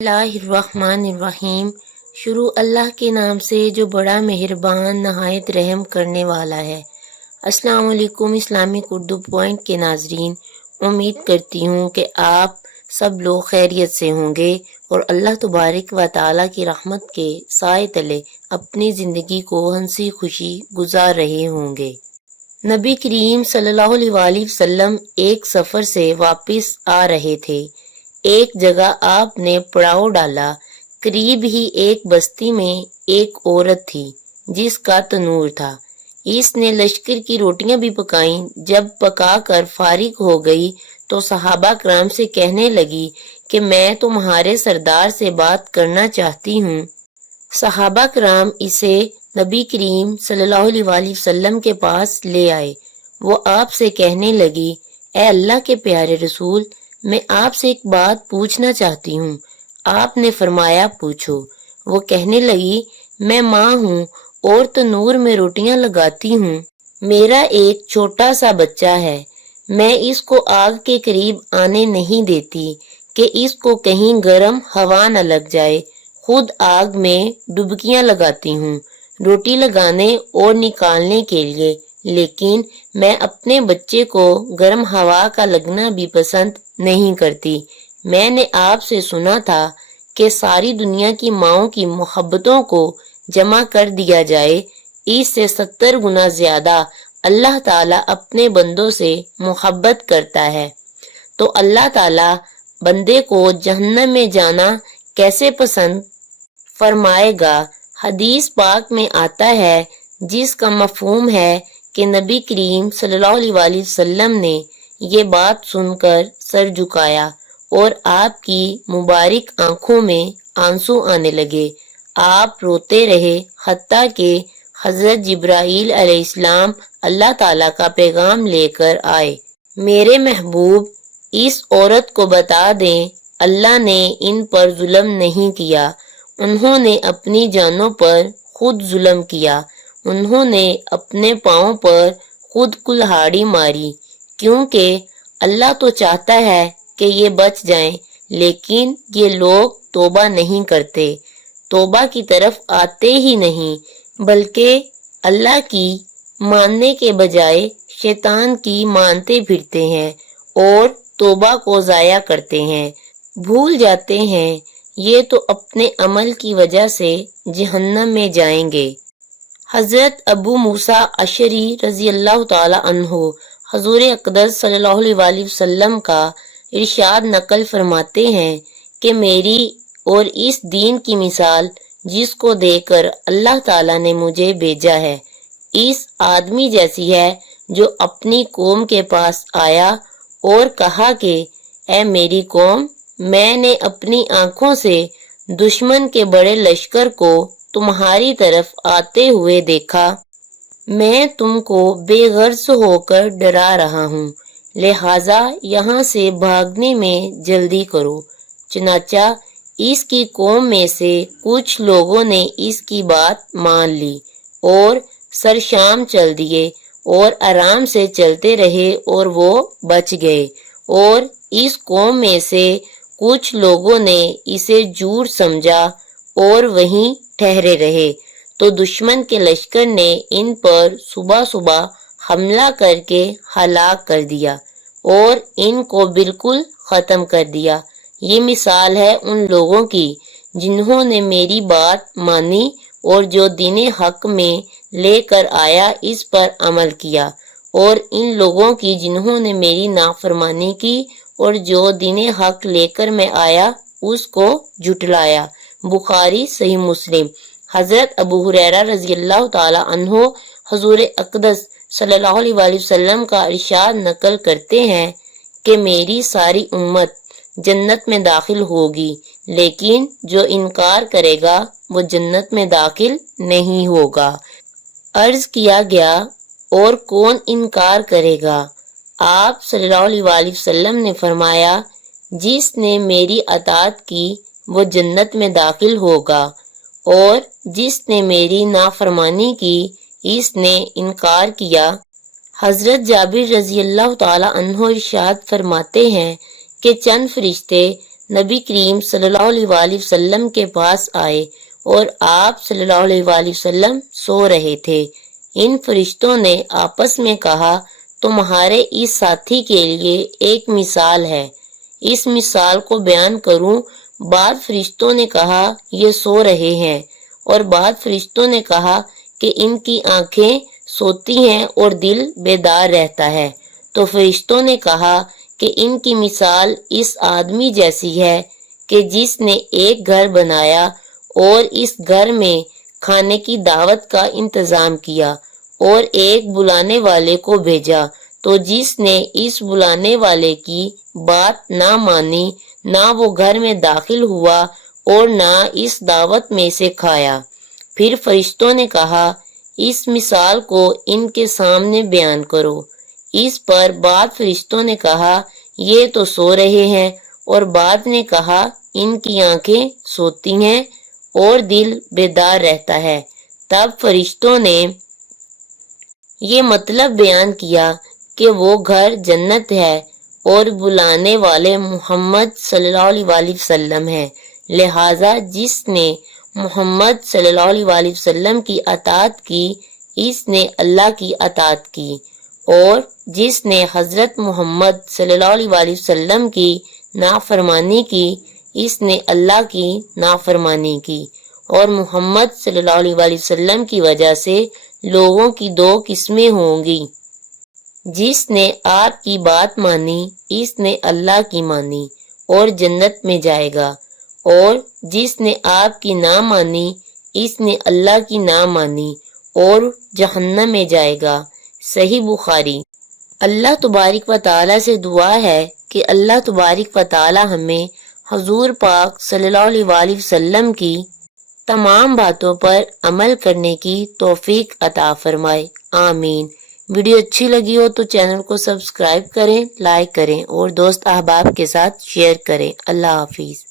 اللہ الرحمن الرحیم۔ شروع اللہ کے نام سے جو بڑا مہربان نہایت رحم کرنے والا ہے۔ السلام علیکم اسلامک اردو پوائنٹ کے ناظرین، امید کرتی ہوں کہ آپ سب لوگ خیریت سے ہوں گے اور اللہ تبارک و تعالیٰ کی رحمت کے سائے تلے اپنی زندگی کو ہنسی خوشی گزار رہے ہوں گے۔ نبی کریم صلی اللہ علیہ وآلہ وسلم ایک سفر سے واپس آ رہے تھے۔ ایک جگہ آپ نے پڑاؤ ڈالا۔ قریب ہی ایک بستی میں ایک عورت تھی جس کا تنور تھا۔ اس نے لشکر کی روٹیاں بھی پکائیں۔ جب پکا کر فارغ ہو گئی تو صحابہ کرام سے کہنے لگی کہ میں تمہارے سردار سے بات کرنا چاہتی ہوں۔ صحابہ کرام اسے نبی کریم صلی اللہ علیہ وآلہ وسلم کے پاس لے آئے۔ وہ آپ سے کہنے لگی، اے اللہ کے پیارے رسول، میں آپ سے ایک بات پوچھنا چاہتی ہوں۔ آپ نے فرمایا پوچھو۔ وہ کہنے لگی، میں ماں ہوں اور تنور میں روٹیاں لگاتی ہوں۔ میرا ایک چھوٹا سا بچہ ہے۔ میں اس کو آگ کے قریب آنے نہیں دیتی کہ اس کو کہیں گرم ہوا نہ لگ جائے۔ خود آگ میں ڈبکیاں لگاتی ہوں روٹی لگانے اور نکالنے کے لیے، لیکن میں اپنے بچے کو گرم ہوا کا لگنا بھی پسند نہیں کرتی۔ میں نے آپ سے سنا تھا کہ ساری دنیا کی ماؤں کی محبتوں کو جمع کر دیا جائے، اس سے 70 گنا زیادہ اللہ تعالیٰ اپنے بندوں سے محبت کرتا ہے، تو اللہ تعالیٰ بندے کو جہنم میں جانا کیسے پسند فرمائے گا؟ حدیث پاک میں آتا ہے، جس کا مفہوم ہے کہ نبی کریم صلی اللہ علیہ وآلہ وسلم نے یہ بات سن کر سر جھکایا اور آپ کی مبارک آنکھوں میں آنسو آنے لگے۔ آپ روتے رہے حتیٰ کہ حضرت جبرائیل علیہ السلام اللہ تعالیٰ کا پیغام لے کر آئے۔ میرے محبوب، اس عورت کو بتا دیں، اللہ نے ان پر ظلم نہیں کیا، انہوں نے اپنی جانوں پر خود ظلم کیا، انہوں نے اپنے پاؤں پر خود کلہاڑی ماری، کیونکہ اللہ تو چاہتا ہے کہ یہ بچ جائیں، لیکن یہ لوگ توبہ نہیں کرتے، توبہ کی طرف آتے ہی نہیں، بلکہ اللہ کی ماننے کے بجائے شیطان کی مانتے پھرتے ہیں اور توبہ کو ضائع کرتے ہیں، بھول جاتے ہیں، یہ تو اپنے عمل کی وجہ سے جہنم میں جائیں گے۔ حضرت ابو موسیٰ اشعری رضی اللہ تعالی عنہ حضور اقدس صلی اللہ علیہ وآلہ وسلم کا ارشاد نقل فرماتے ہیں کہ میری اور اس دین کی مثال جس کو دے کر اللہ تعالیٰ نے مجھے بھیجا ہے، اس آدمی جیسی ہے جو اپنی قوم کے پاس آیا اور کہا کہ اے میری قوم، میں نے اپنی آنکھوں سے دشمن کے بڑے لشکر کو تمہاری طرف آتے ہوئے دیکھا، میں تم کو بے غرض ہو کر ڈرا رہا ہوں، لہٰذا یہاں سے بھاگنے میں جلدی کرو۔ چنانچہ اس کی قوم میں سے کچھ لوگوں نے اس کی بات مان لی اور سرشام چل دیے اور آرام سے چلتے رہے اور وہ بچ گئے، اور اس قوم میں سے کچھ لوگوں نے اسے جھوٹ سمجھا اور وہیں ٹھہرے رہے، تو دشمن کے لشکر نے ان پر صبح صبح حملہ کر کے ہلاک کر دیا اور ان کو بالکل ختم کر دیا۔ یہ مثال ہے ان لوگوں کی جنہوں نے میری بات مانی اور جو دین حق میں لے کر آیا اس پر عمل کیا، اور ان لوگوں کی جنہوں نے میری نافرمانی کی اور جو دین حق لے کر میں آیا اس کو جھٹلایا۔ بخاری صحیح مسلم۔ حضرت ابو ہریرہ رضی اللہ تعالی عنہ حضور اقدس صلی اللہ علیہ وآلہ وسلم کا ارشاد نقل کرتے ہیں کہ میری ساری امت جنت میں داخل ہوگی، لیکن جو انکار کرے گا وہ جنت میں داخل نہیں ہوگا۔ عرض کیا گیا، اور کون انکار کرے گا؟ آپ صلی اللہ علیہ وآلہ وسلم نے فرمایا، جس نے میری اطاعت کی وہ جنت میں داخل ہوگا، اور جس نے میری نافرمانی کی اس نے انکار کیا۔ حضرت جابر رضی اللہ تعالی عنہ ارشاد فرماتے ہیں کہ چند فرشتے نبی کریم صلی اللہ علیہ وسلم کے پاس آئے اور آپ صلی اللہ علیہ وسلم سو رہے تھے۔ ان فرشتوں نے آپس میں کہا تمہارے اس ساتھی کے لیے ایک مثال ہے، اس مثال کو بیان کروں۔ بعض فرشتوں نے کہا یہ سو رہے ہیں، اور بعض فرشتوں نے کہا کہ ان کی آنکھیں سوتی ہیں اور دل بیدار رہتا ہے۔ تو فرشتوں نے کہا کہ ان کی مثال اس آدمی جیسی ہے کہ جس نے ایک گھر بنایا اور اس گھر میں کھانے کی دعوت کا انتظام کیا اور ایک بلانے والے کو بھیجا، تو جس نے اس بلانے والے کی بات نہ مانی، نہ وہ گھر میں داخل ہوا اور نہ اس دعوت میں سے کھایا۔ پھر فرشتوں نے کہا اس مثال کو ان کے سامنے بیان کرو۔ اس پر بعض فرشتوں نے کہا یہ تو سو رہے ہیں، اور بعض نے کہا ان کی آنکھیں سوتی ہیں اور دل بیدار رہتا ہے۔ تب فرشتوں نے یہ مطلب بیان کیا کہ وہ گھر جنت ہے اور بلانے والے محمد صلی اللہ علیہ وسلم ہیں، لہذا جس نے محمد صلی اللہ علیہ وسلم کی اطاعت کی اس نے اللہ کی اطاعت کی، اور جس نے حضرت محمد صلی اللہ علیہ وسلم کی نافرمانی کی اس نے اللہ کی نافرمانی کی، اور محمد صلی اللہ علیہ وسلم کی وجہ سے لوگوں کی دو قسمیں ہوں گی، جس نے آپ کی بات مانی اس نے اللہ کی مانی اور جنت میں جائے گا، اور جس نے آپ کی نہ مانی اس نے اللہ کی نہ مانی اور جہنم میں جائے گا۔ صحیح بخاری۔ اللہ تبارک و تعالی سے دعا ہے کہ اللہ تبارک و تعالی ہمیں حضور پاک صلی اللہ علیہ وسلم کی تمام باتوں پر عمل کرنے کی توفیق عطا فرمائے، آمین۔ ویڈیو اچھی لگی ہو تو چینل کو سبسکرائب کریں، لائک کریں اور دوست احباب کے ساتھ شیئر کریں۔ اللہ حافظ۔